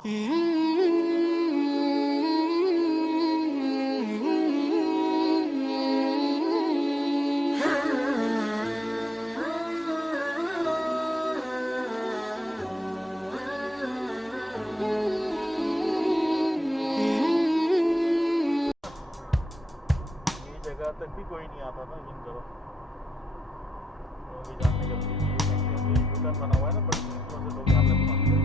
जगह तक भी कोई नहीं आता था जिन तरफ तो भी जाने के लिए मैक्सिमम यही टूटन बना हुआ है ना, बट उसमें से लोग यहाँ तक पहुँचते हैं।